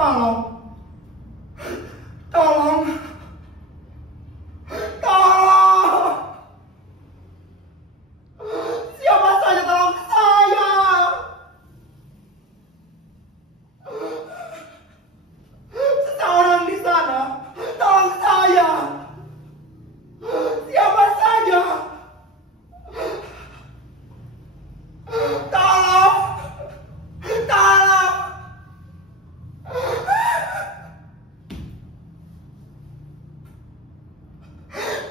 Tolong. Tolong. Tolong. Siapa saja tolong saya. Seseorang di sana. Tolong saya. Siapa saja. Tolong. Tolong.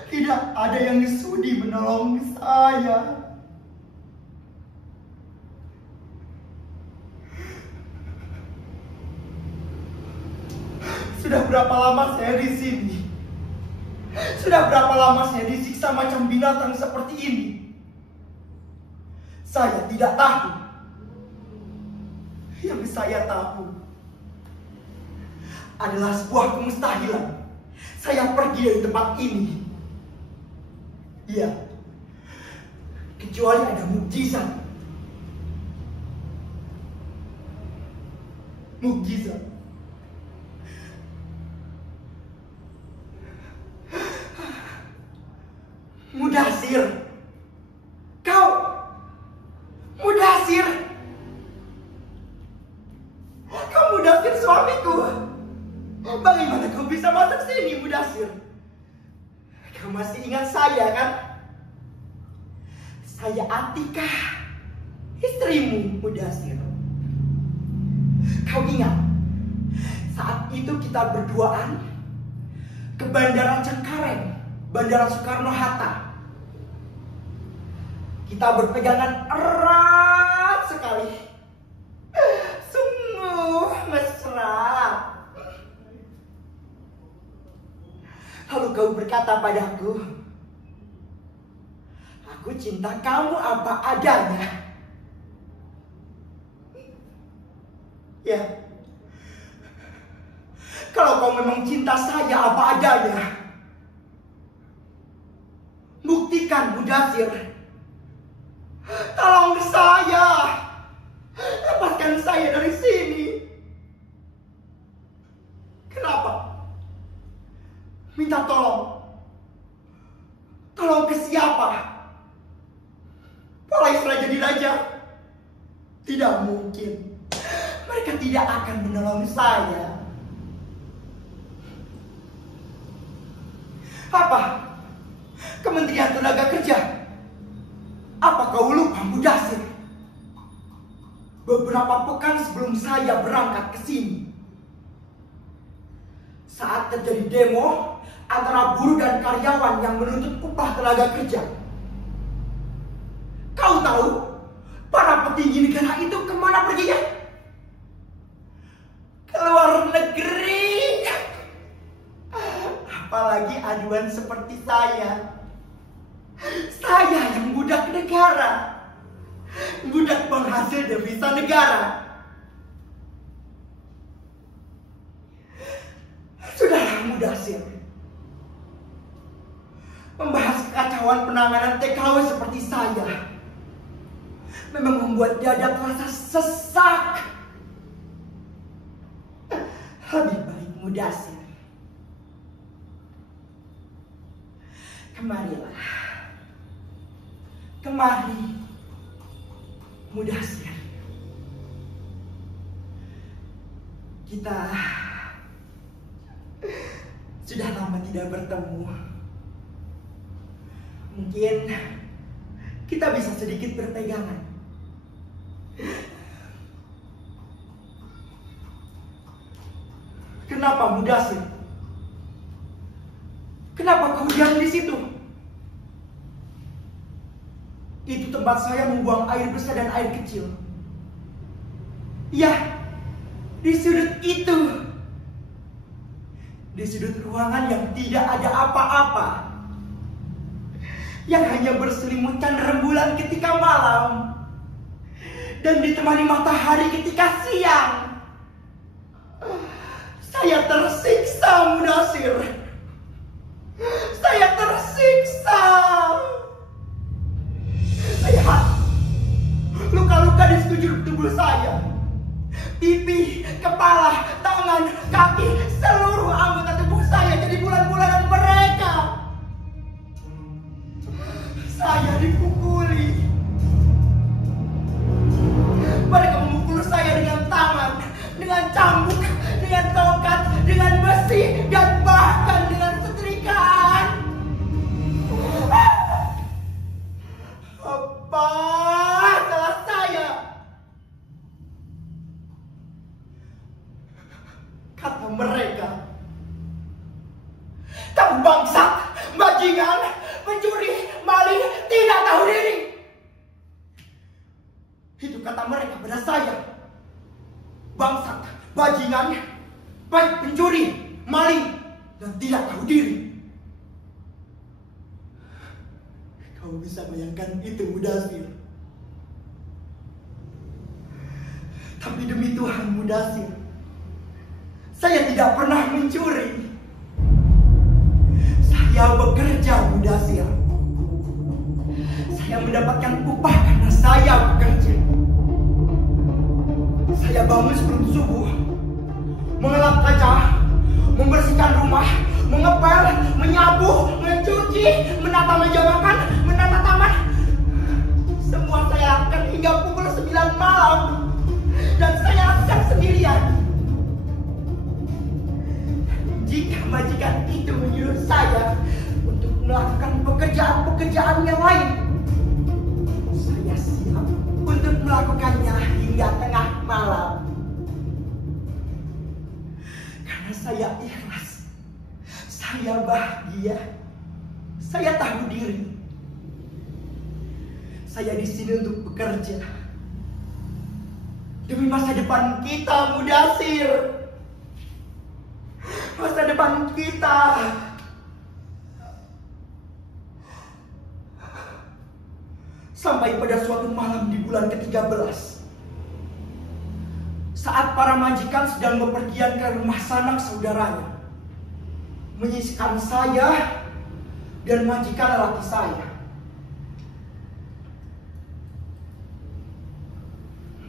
Tidak ada yang sudi menolong saya. Sudah berapa lama saya di sini? Sudah berapa lama saya disiksa macam binatang seperti ini? Saya tidak tahu. Yang saya tahu adalah sebuah kemustahilan. Saya pergi dari tempat ini. Iya. Kecuali ada mukjizat. Mukjizat. Mudasir. Kau. Mudasir. Kau Mudasir suamiku. Bagaimana kau bisa masuk sini, Mudasir? Kau masih ingat saya, kan? Saya Atika, istrimu, Mudasir. Kau ingat, saat itu kita berduaan ke Bandara Cengkareng, Bandara Soekarno-Hatta. Kita berpegangan erat sekali. Sungguh mesra. Lalu kau berkata padaku, aku cinta kamu apa adanya. Ya, kalau kau memang cinta saya apa adanya, buktikan, Mudasir. Tolong saya. Lepaskan saya dari sini. Kenapa? Minta tolong. Tolong ke siapa? Pola Isra jadi raja? Tidak mungkin. Mereka tidak akan menolong saya. Apa? Kementerian Tenaga Kerja? Apa kau lupa, Mudasir? Beberapa pekan sebelum saya berangkat ke sini, saat terjadi demo antara buruh dan karyawan yang menuntut upah tenaga kerja, kau tahu para petinggi negara itu kemana perginya? Ke luar negeri. Apalagi aduan seperti saya. Saya yang budak negara, budak penghasil devisa negara. Sudahlah, Mudasir. Membahas kekacauan penanganan TKW seperti saya memang membuat dada terasa sesak. Lebih baik, Mudasir, kemarilah. Kemari, Mudasir. Kita sudah lama tidak bertemu. Mungkin kita bisa sedikit berpegangan. Kenapa, Mudasir? Kenapa kau diam di situ? Itu tempat saya membuang air besar dan air kecil. Ya, di sudut itu. Di sudut ruangan yang tidak ada apa-apa. Yang hanya berselimutkan rembulan ketika malam. Dan ditemani matahari ketika siang. Saya tersiksa, Mudasir. Saya tersiksa. Lihat, luka-luka di sekujur tubuh saya. Pipi, kepala, tangan. tangan, kaki, seluruh anggota tubuh saya jadi bulan-bulanan mereka. Saya dipukuli. Mereka memukul saya dengan tangan, dengan cambuk, dengan tongkat, dengan besi, dan bahkan dengan setrikaan. Apa salah saya? Kata mereka, "Kamu bangsat, bajingan, pencuri, maling, tidak tahu diri." Itu kata mereka pada saya. Bangsat, bajingan, baik pencuri, maling, dan tidak tahu diri. Kau bisa bayangkan itu, Mudasir. Tapi demi Tuhan, Mudasir, saya tidak pernah mencuri. Saya bekerja, Mudasir. Saya mendapatkan upah karena saya bekerja. Saya bangun sebelum subuh, mengelap kaca, membersihkan rumah, mengepel, menyapu, mencuci, menata meja makan, menata taman. Semua saya lakukan hingga pukul 9 malam. Dan saya lakukan sendirian. Jika majikan itu menyuruh saya untuk melakukan pekerjaan-pekerjaan yang lain, saya siap untuk melakukannya hingga tengah malam. Karena saya ikhlas, saya bahagia, saya tahu diri. Saya di sini untuk bekerja demi masa depan kita, Mudasir. Masa depan kita. Sampai pada suatu malam di bulan ke-13, saat para majikan sedang bepergian ke rumah sanak saudaranya, menyisikan saya dan majikan lelaki saya.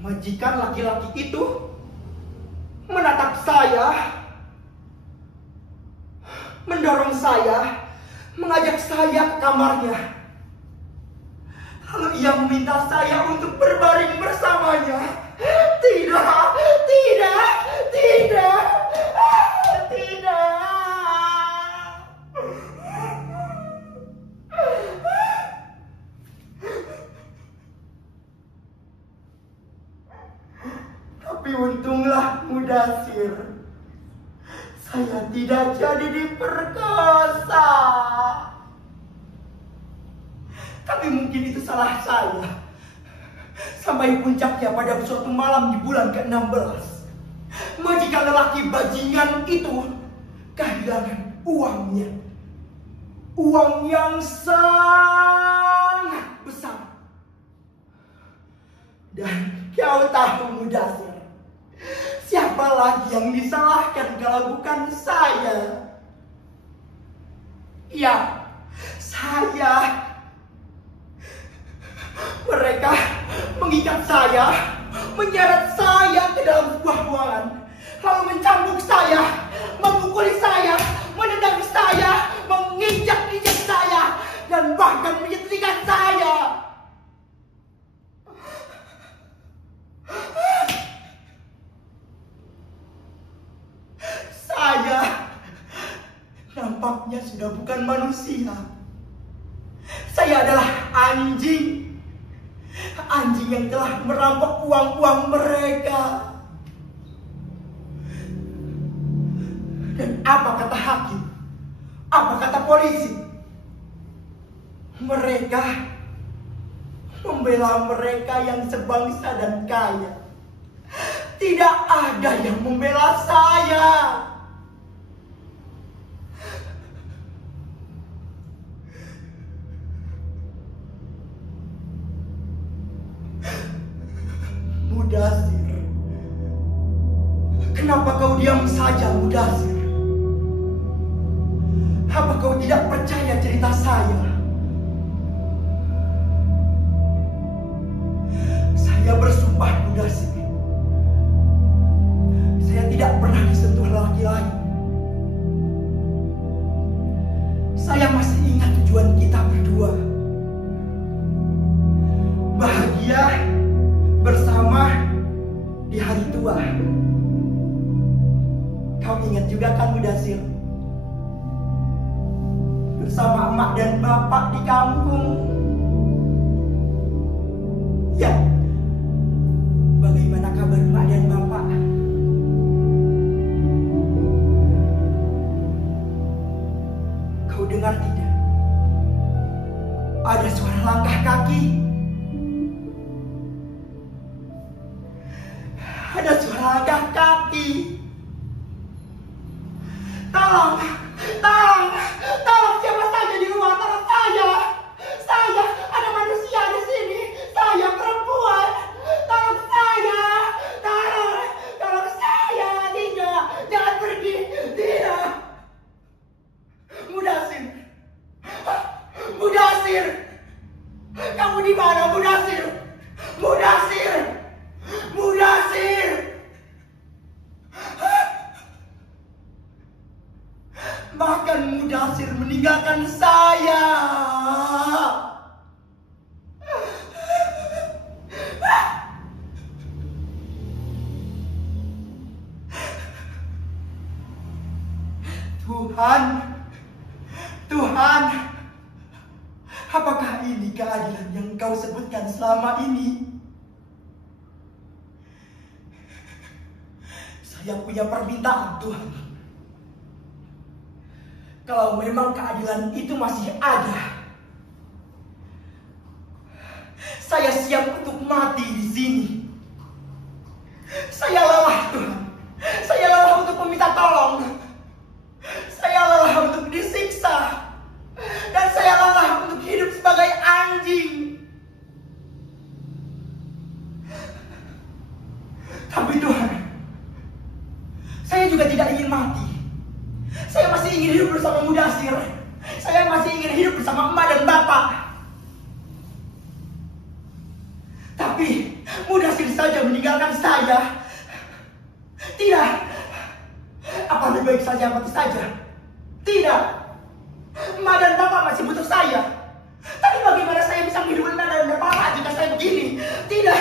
Majikan laki-laki itu menatap saya, mendorong saya, mengajak saya ke kamarnya. Lalu ia meminta saya untuk berbaring bersamanya. Tidak, tidak, tidak, tidak. Tapi untunglah, Mudasir, saya tidak jadi diperkosa. Tapi mungkin itu salah saya. Sampai puncaknya pada suatu malam di bulan ke-16, majikan lelaki bajingan itu kehilangan uangnya. Uang yang sangat besar. Dan kau tahu, Mudasir, siapa lagi yang disalahkan kalau bukan saya? Ya, saya. Mereka mengikat saya, menyeret saya ke dalam sebuah ruangan, lalu mencambuk saya, memukuli saya, menendang saya, menginjak-injak saya, dan bahkan menyetrika saya. Saya nampaknya sudah bukan manusia. Saya adalah anjing. Anjing yang telah merampok uang-uang mereka. Dan apa kata hakim? Apa kata polisi? Mereka membela mereka yang sebangsa dan kaya. Tidak ada yang membela saya. Mudasir, kenapa kau diam saja, Mudasir? Apa kau tidak percaya cerita saya? Saya bersumpah, Mudasir, saya tidak pernah disentuh laki-laki lain. Saya masih ingat tujuan kita berdua. Bahagia bersama di hari tua. Kau ingat juga kan Mudasir? Bersama emak dan bapak di kampung. Ya, bagaimana kabar emak dan bapak? Kau dengar tidak? Ada suara langkah kaki. Ada suara langkah kaki. Tolong, tolong, tolong siapa saja di luar, tolong saya. Saya, ada manusia di sini. Saya perempuan. Tolong saya. Tolong saya. Tidak, jangan pergi. Tidak. Mudasir. Mudasir. Kamu di mana, Mudasir? Mudasir. Mudasir. Bahkan Mudasir meninggalkan saya. Tuhan, apakah ini keadilan yang kau sebutkan selama ini? Saya punya permintaan, Tuhan. Kalau memang keadilan itu masih ada, saya siap untuk mati di sini. Saya lelah, Tuhan. Saya lelah untuk meminta tolong. Saya lelah untuk disiksa. Dan saya lelah untuk hidup sebagai anjing. Tapi Tuhan, saya juga tidak ingin mati. Saya masih ingin hidup bersama Mudasir. Saya masih ingin hidup bersama emak dan bapak. Tapi Mudasir saja meninggalkan saya. Tidak. Apa lebih baik saja mati saja? Tidak. Emak dan bapak masih butuh saya. Tapi bagaimana saya bisa menghidupkan emak dan bapak jika saya begini? Tidak.